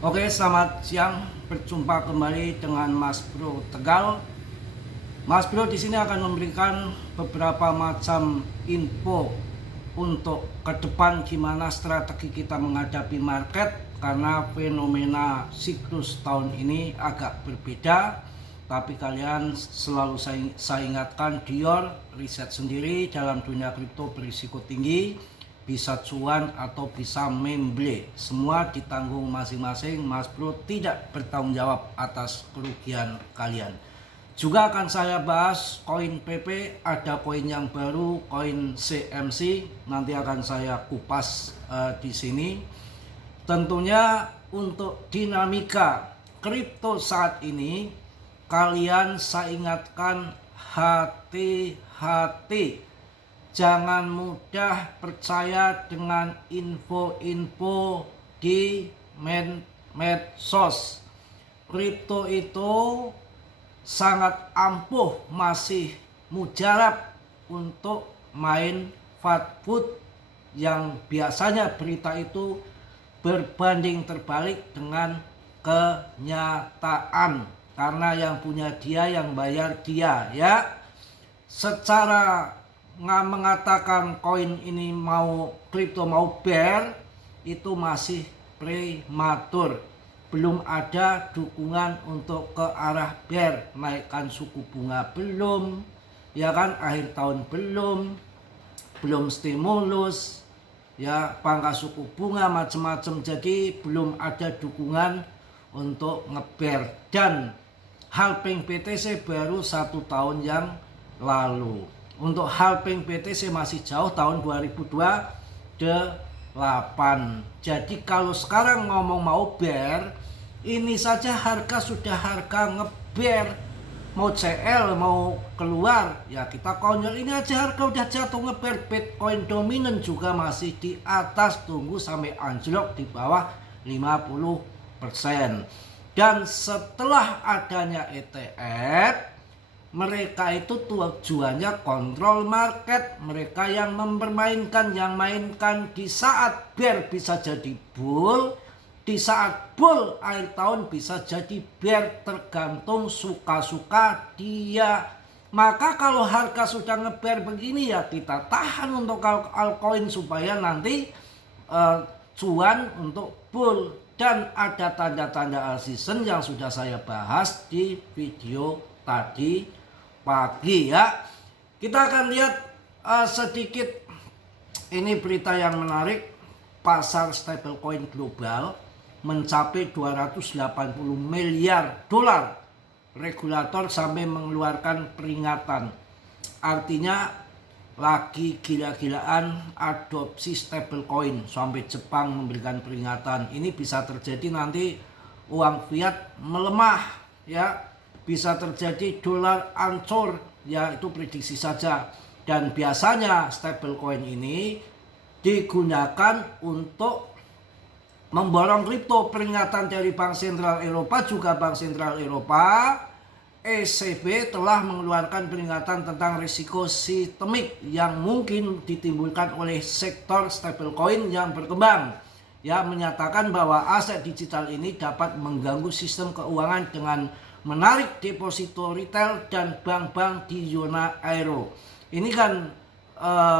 Oke, selamat siang. Berjumpa kembali dengan Mas Bro Tegal. Mas Bro di sini akan memberikan beberapa macam info untuk ke depan gimana strategi kita menghadapi market, karena fenomena siklus tahun ini agak berbeda. Tapi kalian selalu saya ingatkan, Dior riset sendiri dalam dunia kripto berisiko tinggi, bisa cuan atau bisa memble, semua ditanggung masing-masing. Mas Bro tidak bertanggung jawab atas kerugian kalian. Juga akan saya bahas koin PP, ada koin yang baru, koin CMC, nanti akan saya kupas di sini. Tentunya untuk dinamika kripto saat ini, kalian saya ingatkan hati-hati. Jangan mudah percaya dengan info-info di medsos. Kripto itu sangat ampuh, masih mujarab untuk main fast food yang biasanya berita itu berbanding terbalik dengan kenyataan, karena yang punya dia, yang bayar dia, ya. Secara mengatakan koin ini mau kripto mau bear itu masih prematur, belum ada dukungan untuk ke arah bear. Naikkan suku bunga belum, ya kan, akhir tahun belum stimulus, ya, pangkas suku bunga macam-macam, jadi belum ada dukungan untuk ngebear. Dan halving BTC baru 1 tahun yang lalu. Untuk halving BTC masih jauh, tahun 2028. Jadi kalau sekarang ngomong mau bear, ini saja harga sudah harga ngebear. Mau CL mau keluar, ya kita konyol. Ini aja harga udah jatuh ngebear. Bitcoin dominan juga masih di atas, tunggu sampai anjlok di bawah 50%. Dan setelah adanya ETF, mereka itu tujuannya kontrol market. Mereka yang mempermainkan, yang mainkan di saat bear bisa jadi bull, di saat bull akhir tahun bisa jadi bear, tergantung suka-suka dia. Maka kalau harga sudah ngebear begini, ya kita tahan untuk altcoin supaya nanti cuan untuk bull. Dan ada tanda-tanda all season yang sudah saya bahas di video tadi pagi, ya. Kita akan lihat sedikit, ini berita yang menarik. Pasar stablecoin global mencapai 280 miliar dolar. Regulator sampai mengeluarkan peringatan. Artinya lagi gila-gilaan adopsi stablecoin, sampai Jepang memberikan peringatan. Ini bisa terjadi nanti uang fiat melemah, ya. Bisa terjadi dolar ancur, ya, itu prediksi saja. Dan biasanya stablecoin ini digunakan untuk memborong kripto. Peringatan dari Bank Sentral Eropa, juga Bank Sentral Eropa ECB telah mengeluarkan peringatan tentang risiko sistemik yang mungkin ditimbulkan oleh sektor stablecoin yang berkembang, ya, menyatakan bahwa aset digital ini dapat mengganggu sistem keuangan dengan menarik deposito retail dan bank-bank di zona euro. Ini kan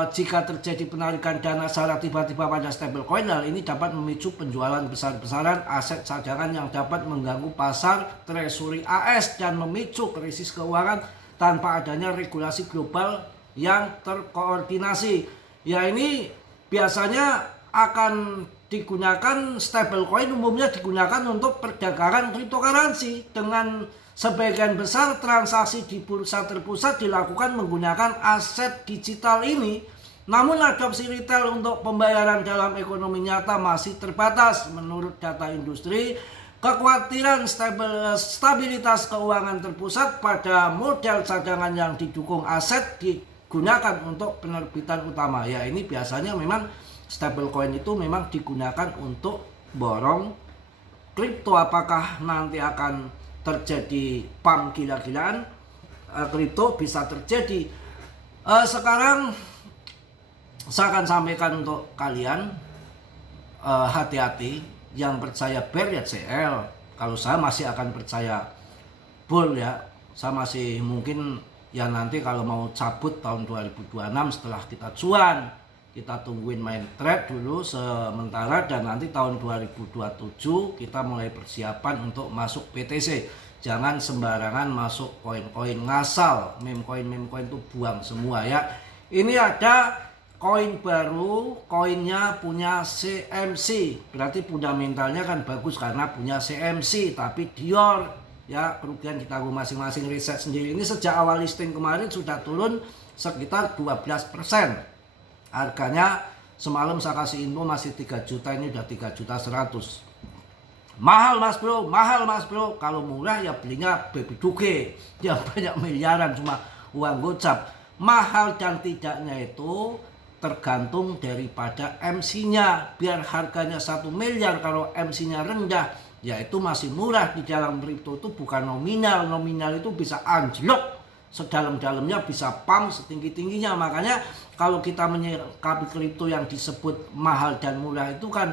jika terjadi penarikan dana secara tiba-tiba pada stablecoin, hal ini dapat memicu penjualan besar-besaran aset cadangan yang dapat mengganggu pasar treasury AS dan memicu krisis keuangan tanpa adanya regulasi global yang terkoordinasi. Ya, ini biasanya akan digunakan, stablecoin umumnya digunakan untuk perdagangan cryptocurrency. Dengan sebagian besar transaksi di bursa terpusat dilakukan menggunakan aset digital ini. Namun adopsi retail untuk pembayaran dalam ekonomi nyata masih terbatas. Menurut data industri, kekhawatiran stabilitas keuangan terpusat pada model cadangan yang didukung aset digunakan untuk penerbitan utama. Ya, ini biasanya memang stablecoin itu memang digunakan untuk borong kripto. Apakah nanti akan terjadi pump gila-gilaan kripto? Bisa terjadi. Sekarang saya akan sampaikan untuk kalian, hati-hati. yang percaya bear ya CL. Kalau saya masih akan percaya bull ya. Saya masih mungkin ya nanti kalau mau cabut tahun 2026 setelah kita cuan, kita tungguin main trade dulu sementara, dan nanti tahun 2027 kita mulai persiapan untuk masuk PTC. Jangan sembarangan masuk koin-koin ngasal, meme coin itu buang semua ya. Ini ada koin baru, koinnya punya CMC, berarti fundamentalnya kan bagus karena punya CMC, tapi Dior ya, kerugian ditanggung masing-masing, riset sendiri. Ini sejak awal listing kemarin sudah turun sekitar 12%. Harganya semalam saya kasih info masih 3 juta, ini udah 3.100.000. Mahal mas bro, kalau murah ya belinya baby doge yang banyak miliaran, cuma uang gocap. Mahal dan tidaknya itu tergantung daripada MC-nya. Biar harganya 1 miliar, kalau MC-nya rendah ya itu masih murah. Di dalam kripto itu bukan nominal, nominal itu bisa anjlok sedalam-dalamnya, bisa pump setinggi-tingginya. Makanya kalau kita menyikapi kripto yang disebut mahal dan murah itu kan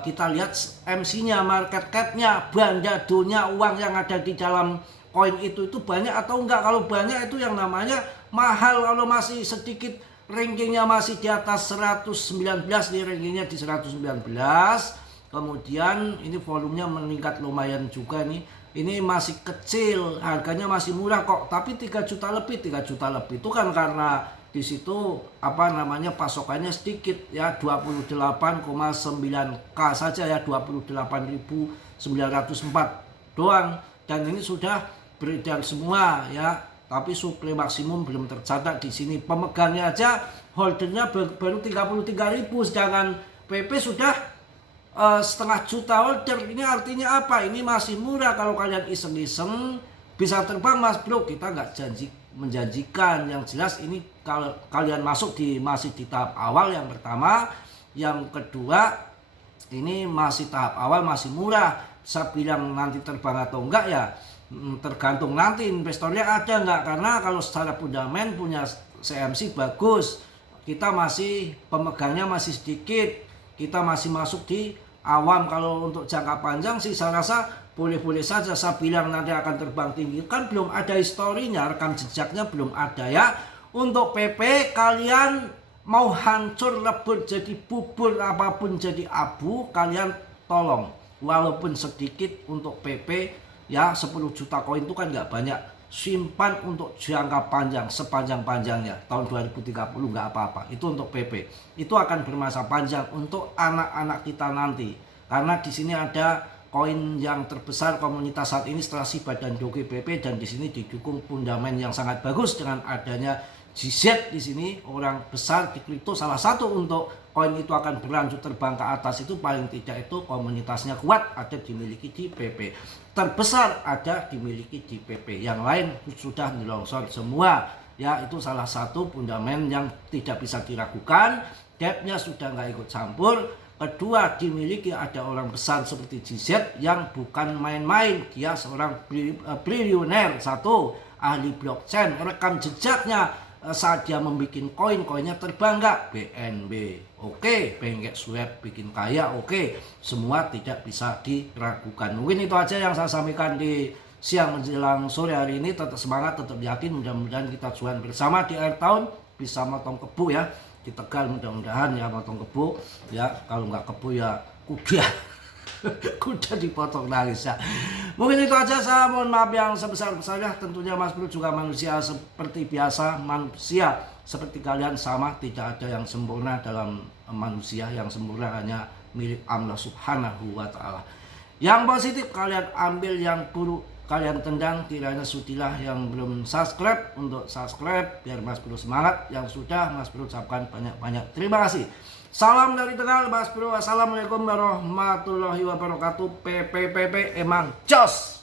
kita lihat MC-nya, market cap-nya, bandadonya, uang yang ada di dalam koin itu banyak atau enggak. Kalau banyak itu yang namanya mahal. Kalau masih sedikit, rankingnya masih di atas 119, nih rankingnya di 119. Kemudian ini volumenya meningkat lumayan juga nih. Ini masih kecil, harganya masih murah kok, tapi 3 juta lebih itu kan karena di situ pasokannya sedikit ya, 28,9k saja ya, 28.904 doang, dan ini sudah beredar semua ya, tapi suplai maksimum belum tercatat di sini. Pemegangnya aja holdernya baru 33.000, sedangkan PP sudah setengah juta holder. Ini artinya apa? Ini masih murah. Kalau kalian iseng-iseng bisa terbang mas bro, kita nggak menjanjikan. Yang jelas ini kalau kalian masih di tahap awal yang pertama. Yang kedua, ini masih tahap awal, masih murah. Saya bilang nanti terbang atau enggak ya tergantung nanti investornya ada enggak. Karena kalau secara fundament punya CMC bagus, kita masih pemegangnya masih sedikit, kita masih masuk di awam. Kalau untuk jangka panjang sih saya rasa boleh-boleh saja. Saya bilang nanti akan terbang tinggi, kan belum ada historinya, rekam jejaknya belum ada ya. Untuk PP kalian mau hancur lebur jadi bubur, apapun jadi abu, kalian tolong walaupun sedikit untuk PP ya, 10 juta koin itu kan nggak banyak, simpan untuk jangka panjang sepanjang-panjangnya. Tahun 2030 nggak apa-apa, itu untuk PP. Itu akan bermasa panjang untuk anak-anak kita nanti, karena di sini ada koin yang terbesar komunitas saat ini setelah SHIBA dan Doge PP, dan di sini didukung fundament yang sangat bagus dengan adanya GZ di sini, orang besar di kripto. Salah satu untuk koin itu akan berlanjut terbang ke atas itu paling tidak itu komunitasnya kuat, ada dimiliki di PP. Terbesar ada dimiliki di PP, yang lain sudah nyelongsor semua ya. Itu salah satu fundament yang tidak bisa diragukan. Depth-nya sudah nggak ikut campur. Kedua, dimiliki ada orang besar seperti GZ yang bukan main-main. Dia seorang triliuner, satu ahli blockchain, rekam jejaknya saat dia membuat koinnya terbang nggak? BNB oke, Bengkek Swap bikin kaya oke, semua tidak bisa diragukan. Mungkin itu aja yang saya sampaikan di siang menjelang sore hari ini. Tetap semangat, tetap yakin, mudah-mudahan kita cuan bersama di akhir tahun, bisa motong kebu ya di Tegal, mudah-mudahan ya motong kebu ya. Kalau nggak kebu ya kuda kuda dipotong nangis ya. Mungkin itu aja, saya mohon maaf yang sebesar-besarnya. Tentunya Mas Bro juga manusia seperti biasa, manusia seperti kalian sama, tidak ada yang sempurna dalam manusia. Yang sempurna hanya milik Allah Subhanahu wa Ta'ala. Yang positif kalian ambil, yang buruk kalian tendang. Kiranya sudilah yang belum subscribe untuk subscribe biar Mas Bro semangat. Yang sudah, Mas Bro ucapkan banyak-banyak terima kasih. Salam dari Tegal Mas Bro. Assalamualaikum warahmatullahi wabarakatuh. PPPP emang jos.